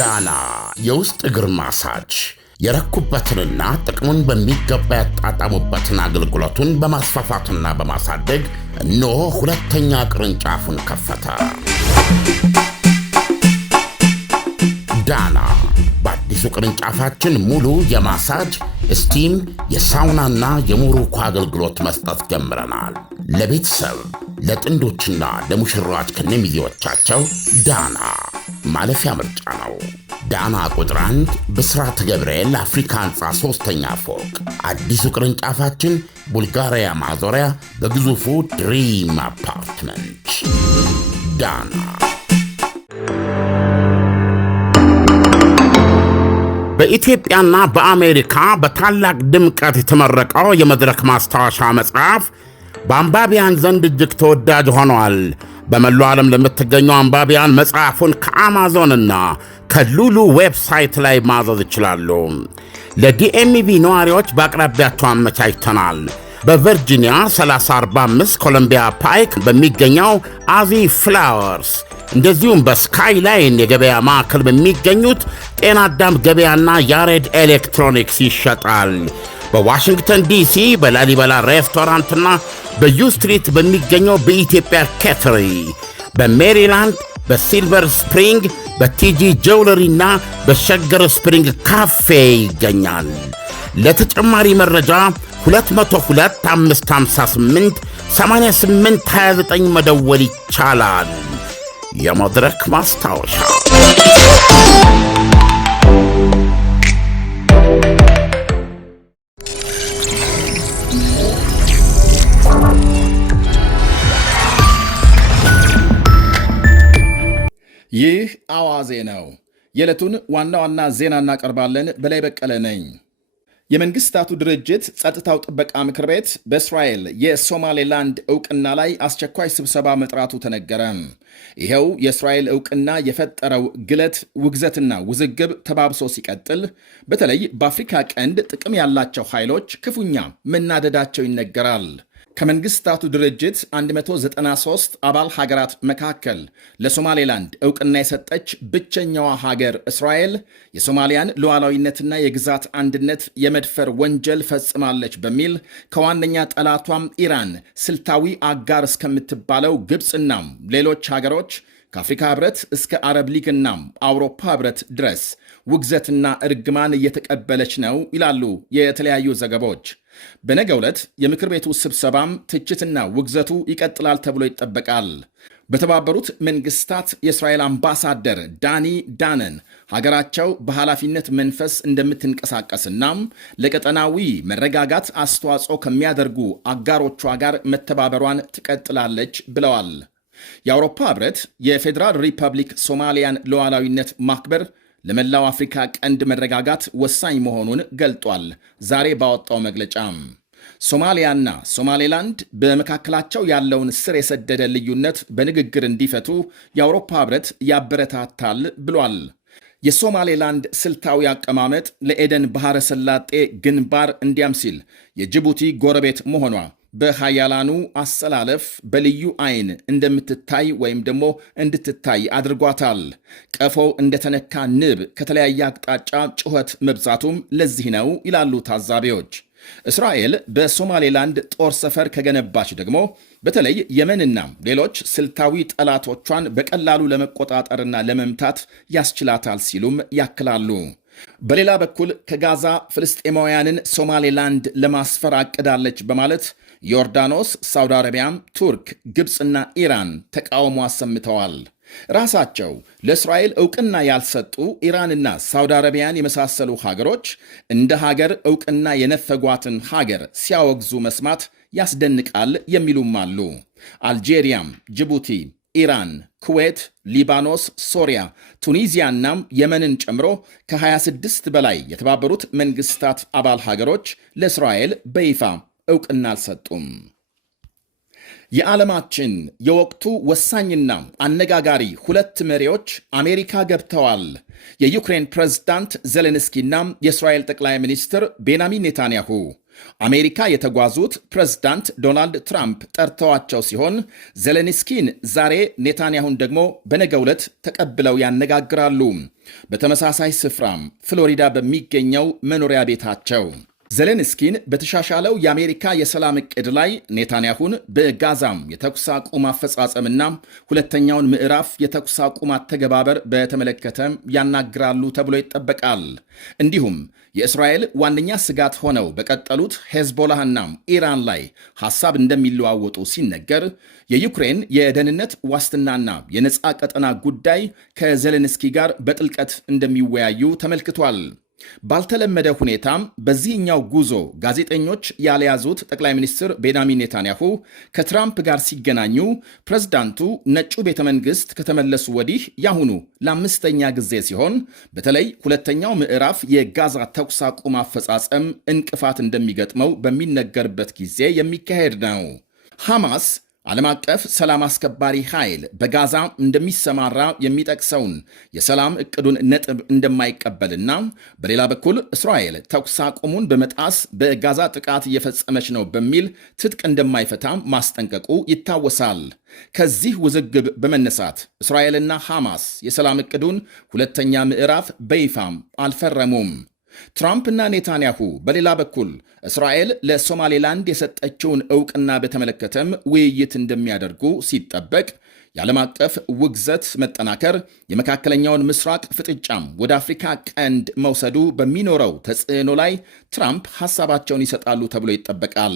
ዳና የውስጥ እግር ማሳጅ የረኩበትንና ጥቅሙን በሚገባ ያጣጣሙበትን አገልግሎቱን በማስፋፋትና በማሳደግ እነሆ ሁለተኛ ቅርንጫፉን ከፈተ። ዳና በአዲሱ ቅርንጫፋችን ሙሉ የማሳጅ ስቲም፣ የሳውናና የሞሮኮ አገልግሎት መስጠት ጀምረናል። ለቤተሰብ ለጥንዶችና ለሙሽራዎች ከነሚዜዎቻቸው ዳና ማለፊያ ምርጫ ነው። ዳና ቁጥር 1 ብስራት ገብርኤል አፍሪካ ህንፃ 3ኛ ፎቅ። አዲሱ ቅርንጫፋችን ቡልጋሪያ ማዞሪያ በግዙፉ ድሪም አፓርትመንት። ዳና በኢትዮጵያና በአሜሪካ በታላቅ ድምቀት የተመረቀው የመድረክ ማስታወሻ መጽሐፍ በአንባቢያን ዘንድ እጅግ ተወዳጅ ሆኗል። በመላው ዓለም ለምትገኙ አንባቢያን መጽሐፉን ከአማዞንና ከሉሉ ዌብሳይት ላይ ማዘዝ ይችላሉ። ለዲኤምቪ ነዋሪዎች በአቅራቢያቸው አመቻችተናል። በቨርጂኒያ 3045 ኮሎምቢያ ፓይክ በሚገኘው አዚ ፍላወርስ እንደዚሁም በስካይላይን የገበያ ማዕከል በሚገኙት ጤና አዳም ገበያና ያሬድ ኤሌክትሮኒክስ ይሸጣል። በዋሽንግተን ዲሲ በላሊበላ ሬስቶራንትና በዩ ስትሪት በሚገኘው በኢትዮጵያ ኬተሪ፣ በሜሪላንድ በሲልቨር ስፕሪንግ በቲጂ ጀውለሪና በሸገር ስፕሪንግ ካፌ ይገኛል። ለተጨማሪ መረጃ 202-558-8829 መደወል ይቻላል። የመድረክ ማስታወሻ። ይህ አዋዜ ነው። የዕለቱን ዋና ዋና ዜና እናቀርባለን። በላይ በቀለ ነኝ። የመንግስታቱ ድርጅት ጸጥታው ጥበቃ ምክር ቤት በእስራኤል የሶማሌላንድ ዕውቅና ላይ አስቸኳይ ስብሰባ መጥራቱ ተነገረ። ይኸው የእስራኤል ዕውቅና የፈጠረው ግለት፣ ውግዘትና ውዝግብ ተባብሶ ሲቀጥል በተለይ በአፍሪካ ቀንድ ጥቅም ያላቸው ኃይሎች ክፉኛ መናደዳቸው ይነገራል። ከመንግስታቱ ድርጅት 193 አባል ሀገራት መካከል ለሶማሌላንድ ዕውቅና የሰጠች ብቸኛዋ ሀገር እስራኤል የሶማሊያን ሉዓላዊነትና የግዛት አንድነት የመድፈር ወንጀል ፈጽማለች በሚል ከዋነኛ ጠላቷም ኢራን ስልታዊ አጋር እስከምትባለው ግብፅና ሌሎች ሀገሮች ከአፍሪካ ህብረት እስከ አረብ ሊግና አውሮፓ ህብረት ድረስ ውግዘትና እርግማን እየተቀበለች ነው ይላሉ የተለያዩ ዘገቦች። በነገው ዕለት የምክር ቤቱ ስብሰባም ትችትና ውግዘቱ ይቀጥላል ተብሎ ይጠበቃል። በተባበሩት መንግስታት የእስራኤል አምባሳደር ዳኒ ዳነን ሀገራቸው በኃላፊነት መንፈስ እንደምትንቀሳቀስና ለቀጠናዊ መረጋጋት አስተዋጽኦ ከሚያደርጉ አጋሮቿ ጋር መተባበሯን ትቀጥላለች ብለዋል። የአውሮፓ ህብረት የፌዴራል ሪፐብሊክ ሶማሊያን ሉዓላዊነት ማክበር ለመላው አፍሪካ ቀንድ መረጋጋት ወሳኝ መሆኑን ገልጧል። ዛሬ ባወጣው መግለጫ ሶማሊያና ሶማሌላንድ በመካከላቸው ያለውን ስር የሰደደ ልዩነት በንግግር እንዲፈቱ የአውሮፓ ህብረት ያበረታታል ብሏል። የሶማሌላንድ ስልታዊ አቀማመጥ ለኤደን ባህረ ሰላጤ ግንባር እንዲያም ሲል የጅቡቲ ጎረቤት መሆኗ በሃያላኑ አሰላለፍ በልዩ አይን እንደምትታይ ወይም ደግሞ እንድትታይ አድርጓታል። ቀፎው እንደተነካ ንብ ከተለያየ አቅጣጫ ጩኸት መብዛቱም ለዚህ ነው ይላሉ ታዛቢዎች። እስራኤል በሶማሌላንድ ጦር ሰፈር ከገነባች ደግሞ በተለይ የመንና ሌሎች ስልታዊ ጠላቶቿን በቀላሉ ለመቆጣጠርና ለመምታት ያስችላታል ሲሉም ያክላሉ። በሌላ በኩል ከጋዛ ፍልስጤማውያንን ሶማሌላንድ ለማስፈር አቅዳለች በማለት ዮርዳኖስ፣ ሳውዲ አረቢያም፣ ቱርክ፣ ግብፅና ኢራን ተቃውሞ አሰምተዋል። ራሳቸው ለእስራኤል ዕውቅና ያልሰጡ ኢራንና ሳውዲ አረቢያን የመሳሰሉ ሀገሮች እንደ ሀገር ዕውቅና የነፈጓትን ሀገር ሲያወግዙ መስማት ያስደንቃል የሚሉም አሉ። አልጄሪያም፣ ጅቡቲ፣ ኢራን፣ ኩዌት፣ ሊባኖስ፣ ሶሪያ፣ ቱኒዚያናም የመንን ጨምሮ ከ26 በላይ የተባበሩት መንግስታት አባል ሀገሮች ለእስራኤል በይፋ ዕውቅና አልሰጡም። የዓለማችን የወቅቱ ወሳኝና አነጋጋሪ ሁለት መሪዎች አሜሪካ ገብተዋል። የዩክሬን ፕሬዝዳንት ዜሌንስኪና የእስራኤል ጠቅላይ ሚኒስትር ቤንያሚን ኔታንያሁ አሜሪካ የተጓዙት ፕሬዝዳንት ዶናልድ ትራምፕ ጠርተዋቸው ሲሆን ዜሌንስኪን ዛሬ ኔታንያሁን ደግሞ በነገው ዕለት ተቀብለው ያነጋግራሉ። በተመሳሳይ ስፍራም ፍሎሪዳ በሚገኘው መኖሪያ ቤታቸው ዜሌንስኪን በተሻሻለው የአሜሪካ የሰላም ዕቅድ ላይ ኔታንያሁን በጋዛም የተኩስ አቁም አፈጻጸምና ሁለተኛውን ምዕራፍ የተኩስ አቁም አተገባበር በተመለከተ ያናግራሉ ተብሎ ይጠበቃል። እንዲሁም የእስራኤል ዋነኛ ስጋት ሆነው በቀጠሉት ሄዝቦላህና ኢራን ላይ ሐሳብ እንደሚለዋወጡ ሲነገር የዩክሬን የደህንነት ዋስትናና የነፃ ቀጠና ጉዳይ ከዜሌንስኪ ጋር በጥልቀት እንደሚወያዩ ተመልክቷል። ባልተለመደ ሁኔታም በዚህኛው ጉዞ ጋዜጠኞች ያልያዙት ጠቅላይ ሚኒስትር ቤንያሚን ኔታንያሁ ከትራምፕ ጋር ሲገናኙ ፕሬዝዳንቱ ነጩ ቤተ መንግሥት ከተመለሱ ወዲህ ያሁኑ ለአምስተኛ ጊዜ ሲሆን በተለይ ሁለተኛው ምዕራፍ የጋዛ ተኩስ አቁም አፈጻጸም እንቅፋት እንደሚገጥመው በሚነገርበት ጊዜ የሚካሄድ ነው። ሐማስ ዓለም አቀፍ ሰላም አስከባሪ ኃይል በጋዛ እንደሚሰማራ የሚጠቅሰውን የሰላም ዕቅዱን ነጥብ እንደማይቀበልና በሌላ በኩል እስራኤል ተኩስ አቁሙን በመጣስ በጋዛ ጥቃት እየፈጸመች ነው በሚል ትጥቅ እንደማይፈታ ማስጠንቀቁ ይታወሳል። ከዚህ ውዝግብ በመነሳት እስራኤልና ሐማስ የሰላም ዕቅዱን ሁለተኛ ምዕራፍ በይፋም አልፈረሙም። ትራምፕና ኔታንያሁ በሌላ በኩል እስራኤል ለሶማሌላንድ የሰጠችውን ዕውቅና በተመለከተም ውይይት እንደሚያደርጉ ሲጠበቅ የዓለም አቀፍ ውግዘት መጠናከር የመካከለኛውን ምስራቅ ፍጥጫም ወደ አፍሪካ ቀንድ መውሰዱ በሚኖረው ተጽዕኖ ላይ ትራምፕ ሐሳባቸውን ይሰጣሉ ተብሎ ይጠበቃል።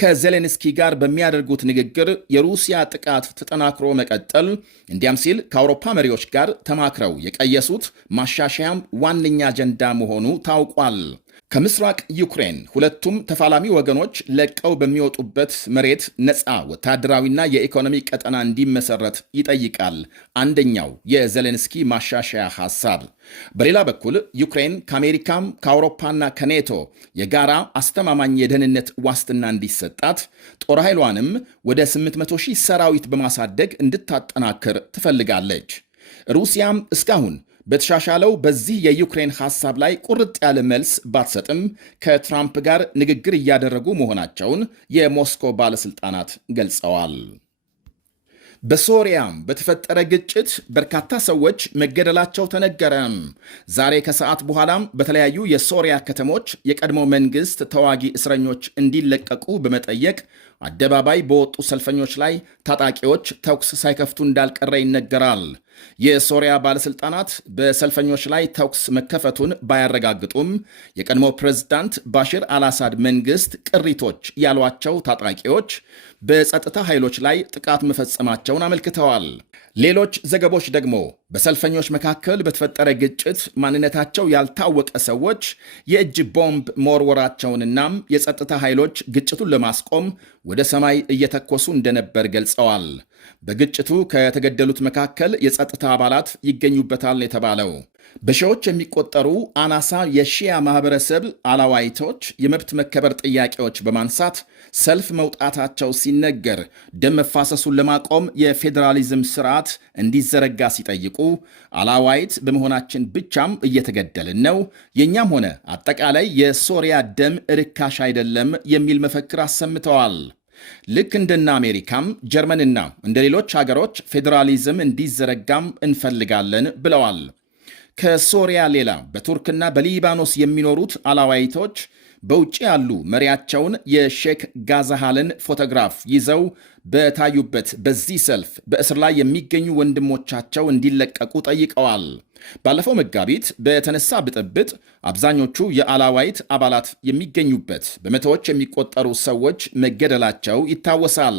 ከዜሌንስኪ ጋር በሚያደርጉት ንግግር የሩሲያ ጥቃት ተጠናክሮ መቀጠል እንዲያም ሲል ከአውሮፓ መሪዎች ጋር ተማክረው የቀየሱት ማሻሻያም ዋነኛ አጀንዳ መሆኑ ታውቋል። ከምስራቅ ዩክሬን ሁለቱም ተፋላሚ ወገኖች ለቀው በሚወጡበት መሬት ነፃ ወታደራዊና የኢኮኖሚ ቀጠና እንዲመሰረት ይጠይቃል አንደኛው የዜሌንስኪ ማሻሻያ ሐሳብ። በሌላ በኩል ዩክሬን ከአሜሪካም ከአውሮፓና ከኔቶ የጋራ አስተማማኝ የደህንነት ዋስትና እንዲሰጣት ጦር ኃይሏንም ወደ 800,000 ሰራዊት በማሳደግ እንድታጠናክር ትፈልጋለች። ሩሲያም እስካሁን በተሻሻለው በዚህ የዩክሬን ሐሳብ ላይ ቁርጥ ያለ መልስ ባትሰጥም ከትራምፕ ጋር ንግግር እያደረጉ መሆናቸውን የሞስኮ ባለሥልጣናት ገልጸዋል። በሶሪያም በተፈጠረ ግጭት በርካታ ሰዎች መገደላቸው ተነገረ። ዛሬ ከሰዓት በኋላም በተለያዩ የሶሪያ ከተሞች የቀድሞ መንግሥት ተዋጊ እስረኞች እንዲለቀቁ በመጠየቅ አደባባይ በወጡ ሰልፈኞች ላይ ታጣቂዎች ተኩስ ሳይከፍቱ እንዳልቀረ ይነገራል። የሶሪያ ባለሥልጣናት በሰልፈኞች ላይ ተኩስ መከፈቱን ባያረጋግጡም የቀድሞ ፕሬዝዳንት ባሽር አልአሳድ መንግሥት ቅሪቶች ያሏቸው ታጣቂዎች በጸጥታ ኃይሎች ላይ ጥቃት መፈጸማቸውን አመልክተዋል። ሌሎች ዘገቦች ደግሞ በሰልፈኞች መካከል በተፈጠረ ግጭት ማንነታቸው ያልታወቀ ሰዎች የእጅ ቦምብ መወርወራቸውንናም የጸጥታ ኃይሎች ግጭቱን ለማስቆም ወደ ሰማይ እየተኮሱ እንደነበር ገልጸዋል። በግጭቱ ከተገደሉት መካከል የጸጥታ አባላት ይገኙበታል የተባለው በሺዎች የሚቆጠሩ አናሳ የሺያ ማህበረሰብ አላዋይቶች የመብት መከበር ጥያቄዎች በማንሳት ሰልፍ መውጣታቸው ሲነገር ደም መፋሰሱን ለማቆም የፌዴራሊዝም ስርዓት እንዲዘረጋ ሲጠይቁ አላዋይት በመሆናችን ብቻም እየተገደልን ነው፣ የእኛም ሆነ አጠቃላይ የሶሪያ ደም ርካሽ አይደለም የሚል መፈክር አሰምተዋል። ልክ እንደና አሜሪካም ጀርመንና እንደ ሌሎች ሀገሮች ፌዴራሊዝም እንዲዘረጋም እንፈልጋለን ብለዋል። ከሶሪያ ሌላ በቱርክና በሊባኖስ የሚኖሩት አላዋይቶች በውጭ ያሉ መሪያቸውን የሼክ ጋዛሃልን ፎቶግራፍ ይዘው በታዩበት በዚህ ሰልፍ በእስር ላይ የሚገኙ ወንድሞቻቸው እንዲለቀቁ ጠይቀዋል። ባለፈው መጋቢት በተነሳ ብጥብጥ አብዛኞቹ የአላዋይት አባላት የሚገኙበት በመቶዎች የሚቆጠሩ ሰዎች መገደላቸው ይታወሳል።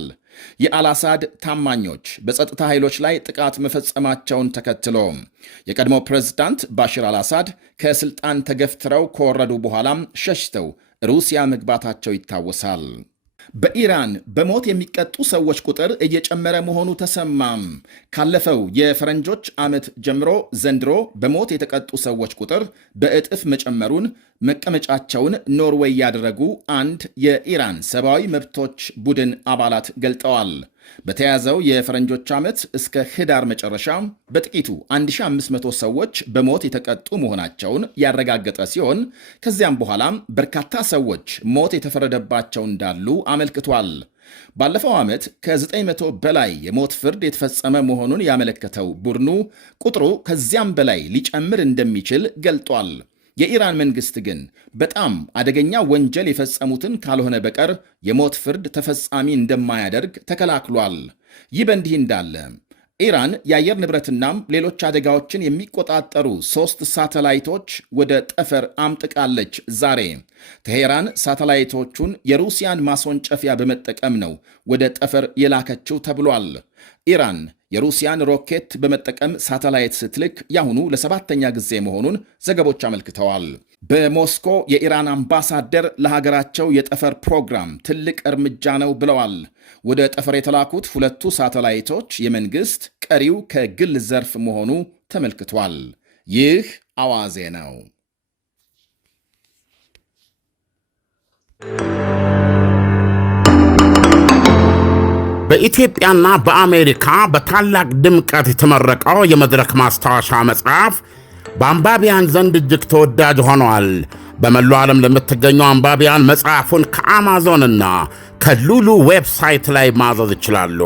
የአልአሳድ ታማኞች በጸጥታ ኃይሎች ላይ ጥቃት መፈጸማቸውን ተከትሎ የቀድሞ ፕሬዝዳንት ባሽር አልአሳድ ከስልጣን ተገፍትረው ከወረዱ በኋላም ሸሽተው ሩሲያ መግባታቸው ይታወሳል። በኢራን በሞት የሚቀጡ ሰዎች ቁጥር እየጨመረ መሆኑ ተሰማም። ካለፈው የፈረንጆች ዓመት ጀምሮ ዘንድሮ በሞት የተቀጡ ሰዎች ቁጥር በእጥፍ መጨመሩን መቀመጫቸውን ኖርዌይ ያደረጉ አንድ የኢራን ሰብአዊ መብቶች ቡድን አባላት ገልጠዋል። በተያዘው የፈረንጆች ዓመት እስከ ህዳር መጨረሻ በጥቂቱ 1500 ሰዎች በሞት የተቀጡ መሆናቸውን ያረጋገጠ ሲሆን ከዚያም በኋላም በርካታ ሰዎች ሞት የተፈረደባቸው እንዳሉ አመልክቷል። ባለፈው ዓመት ከ900 በላይ የሞት ፍርድ የተፈጸመ መሆኑን ያመለከተው ቡድኑ ቁጥሩ ከዚያም በላይ ሊጨምር እንደሚችል ገልጧል። የኢራን መንግሥት ግን በጣም አደገኛ ወንጀል የፈጸሙትን ካልሆነ በቀር የሞት ፍርድ ተፈጻሚ እንደማያደርግ ተከላክሏል። ይህ በእንዲህ እንዳለ ኢራን የአየር ንብረትናም ሌሎች አደጋዎችን የሚቆጣጠሩ 3 ሳተላይቶች ወደ ጠፈር አምጥቃለች። ዛሬ ቴሄራን ሳተላይቶቹን የሩሲያን ማስወንጨፊያ በመጠቀም ነው ወደ ጠፈር የላከችው ተብሏል። ኢራን የሩሲያን ሮኬት በመጠቀም ሳተላይት ስትልክ ያሁኑ ለ7ኛ ጊዜ መሆኑን ዘገቦች አመልክተዋል። በሞስኮ የኢራን አምባሳደር ለሀገራቸው የጠፈር ፕሮግራም ትልቅ እርምጃ ነው ብለዋል። ወደ ጠፈር የተላኩት 2ቱ ሳተላይቶች የመንግሥት፣ ቀሪው ከግል ዘርፍ መሆኑ ተመልክቷል። ይህ አዋዜ ነው። በኢትዮጵያና በአሜሪካ በታላቅ ድምቀት የተመረቀው የመድረክ ማስታወሻ መጽሐፍ በአንባቢያን ዘንድ እጅግ ተወዳጅ ሆኗል። በመላው ዓለም ለምትገኙ አንባቢያን መጽሐፉን ከአማዞንና ከሉሉ ዌብሳይት ላይ ማዘዝ ይችላሉ።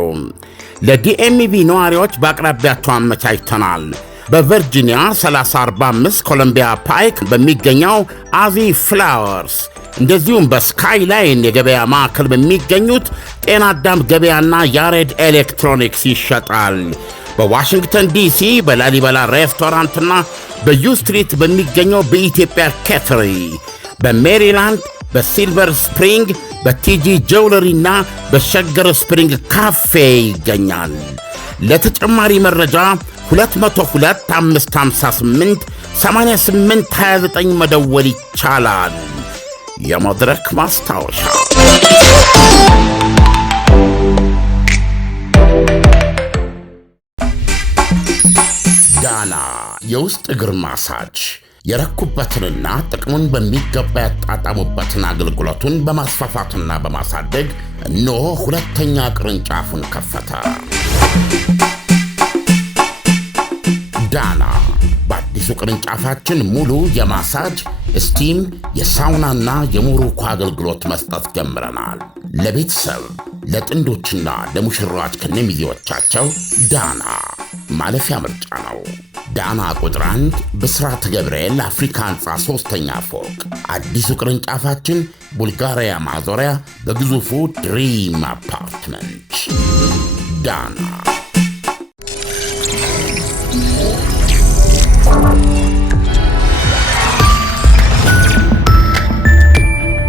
ለዲኤምቪ ነዋሪዎች በአቅራቢያቸው አመቻችተናል። በቨርጂኒያ 3045 ኮሎምቢያ ፓይክ በሚገኘው አዚ ፍላወርስ እንደዚሁም በስካይላይን የገበያ ማዕከል በሚገኙት ጤና አዳም ገበያና ያሬድ ኤሌክትሮኒክስ ይሸጣል። በዋሽንግተን ዲሲ በላሊበላ ሬስቶራንትና በዩ ስትሪት በሚገኘው በኢትዮጵያ ኬተሪ፣ በሜሪላንድ በሲልቨር ስፕሪንግ በቲጂ ጀውለሪና በሸገር ስፕሪንግ ካፌ ይገኛል። ለተጨማሪ መረጃ 202-558-8829 መደወል ይቻላል። የመድረክ ማስታወሻ ዳና የውስጥ እግር ማሳጅ የረኩበትንና ጥቅሙን በሚገባ ያጣጣሙበትን አገልግሎቱን በማስፋፋትና በማሳደግ እነሆ 2ኛ ቅርንጫፉን ከፈተ። ዳና በአዲሱ ቅርንጫፋችን ሙሉ የማሳጅ ስቲም፣ የሳውናና የሙሩኩ አገልግሎት መስጠት ጀምረናል። ለቤተሰብ ለጥንዶችና ለሙሽራዎች ከነሚዜዎቻቸው ዳና ማለፊያ ምርጫ ነው። ዳና ቁጥር 1 ብስራተ ገብርኤል አፍሪካ ሕንፃ 3ኛ ፎቅ። አዲሱ ቅርንጫፋችን ቡልጋሪያ ማዞሪያ በግዙፉ ድሪም አፓርትመንት። ዳና